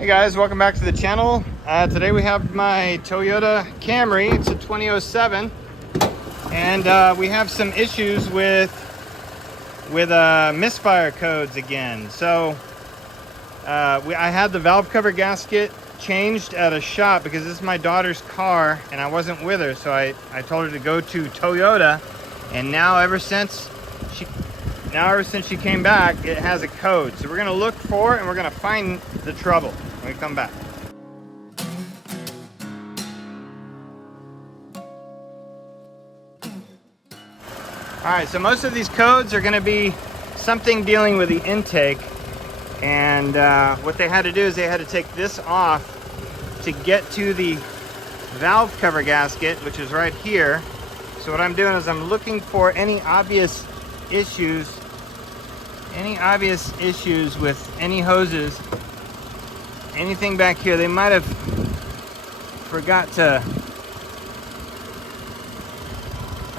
Hey guys, welcome back to the channel. Today we have my Toyota Camry. It's a 2007, and we have some issues with misfire codes again. So I had the valve cover gasket changed at a shop because this is my daughter's car and I wasn't with her, so I told her to go to Toyota, and now ever since she came back, it has a code. So we're gonna look for it and we're gonna find the trouble when we come back. All right, so most of these codes are gonna be something dealing with the intake, and what they had to do is they had to take this off to get to the valve cover gasket, which is right here. So what I'm doing is I'm looking for any obvious issues with any hoses, anything back here. They might have forgot to.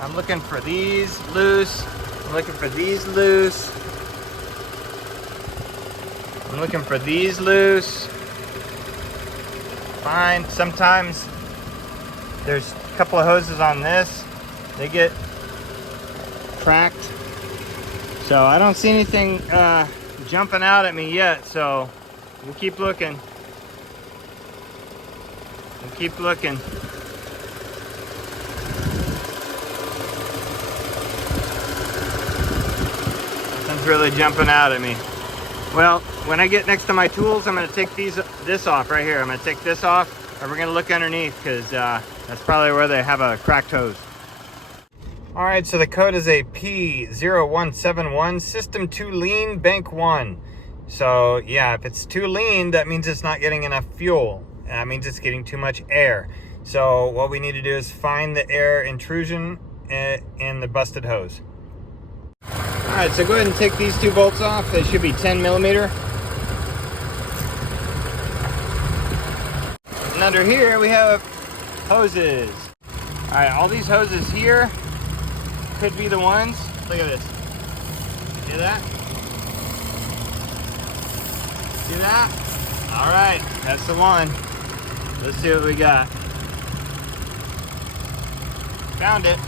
I'm looking for these loose. I'm looking for these loose. I'm looking for these loose. Fine. Sometimes there's a couple of hoses on this. They get cracked. So I don't see anything jumping out at me yet, so we'll keep looking. We'll keep looking. Nothing's really jumping out at me. Well, when I get next to my tools, I'm going to take this off right here. I'm going to take this off, and we're going to look underneath because that's probably where they have a cracked hose. All right, so the code is a P0171, system too lean, bank 1. So yeah, if it's too lean, that means it's not getting enough fuel. That means it's getting too much air. So what we need to do is find the air intrusion in the busted hose. All right, so go ahead and take these two bolts off. They should be 10 millimeter. And under here we have hoses. All right, all these hoses here could be the ones. Look at this. See that? See that? All right, that's the one. Let's see what we got. Found it.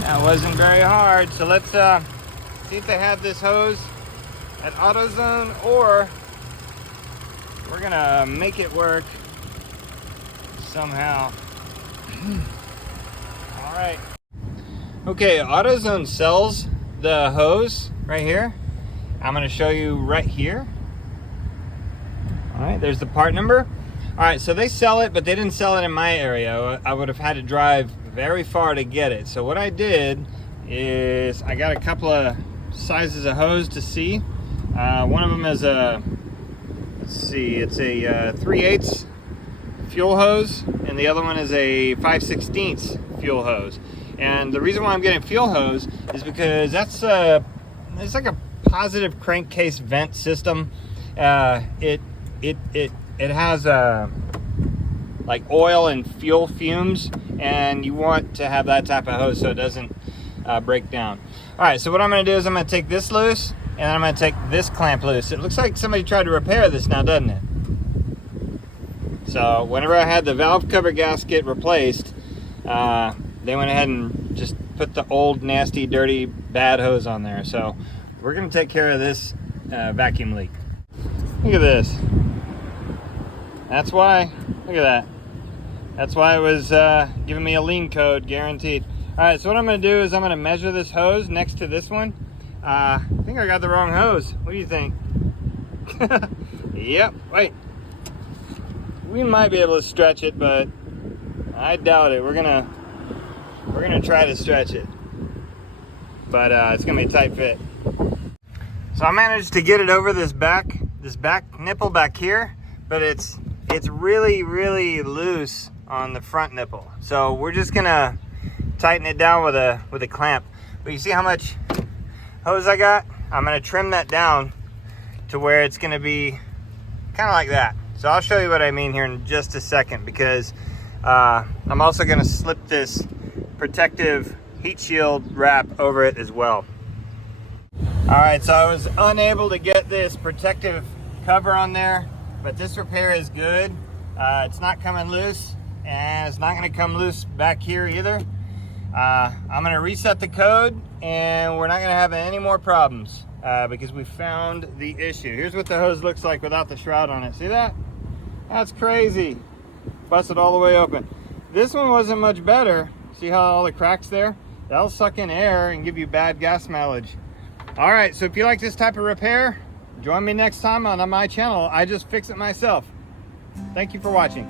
That wasn't very hard. So let's see if they have this hose at AutoZone, or we're gonna make it work somehow. All right. Okay, AutoZone sells the hose right here. I'm going to show you right here. All right, there's the part number. All right, so they sell it, but they didn't sell it in my area. I would have had to drive very far to get it. So what I did is I got a couple of sizes of hose to see. One of them is a, let's see, it's a 3/8 fuel hose, and the other one is a 5/16 fuel hose. And the reason why I'm getting fuel hose is because that's it's like a positive crankcase vent system. It has like oil and fuel fumes, and you want to have that type of hose so it doesn't break down. All right, so what I'm going to do is I'm going to take this loose, and then I'm going to take this clamp loose. It looks like somebody tried to repair this now, doesn't it? So whenever I had the valve cover gasket replaced, they went ahead and just put the old, nasty, dirty, bad hose on there. So we're going to take care of this vacuum leak. Look at this. That's why. Look at that. That's why it was giving me a lean code, guaranteed. All right, so what I'm going to do is I'm going to measure this hose next to this one. I think I got the wrong hose. What do you think? Yep. Wait. We might be able to stretch it, but I doubt it. We're gonna try to stretch it, but it's gonna be a tight fit. So I managed to get it over this back nipple back here, but it's really loose on the front nipple. So we're just gonna tighten it down with a clamp. But you see how much hose I got? I'm gonna trim that down to where it's gonna be kind of like that. So I'll show you what I mean here in just a second, because I'm also going to slip this protective heat shield wrap over it as well. All right, so I was unable to get this protective cover on there, but this repair is good. It's not coming loose, and it's not going to come loose back here either. I'm going to reset the code, and we're not going to have any more problems because we found the issue. Here's what the hose looks like without the shroud on it. See that? That's crazy. Busted all the way open. This one wasn't much better. See how all the cracks there? That'll suck in air and give you bad gas mileage. All right, so if you like this type of repair, join me next time on my channel. I just fix it myself. Thank you for watching.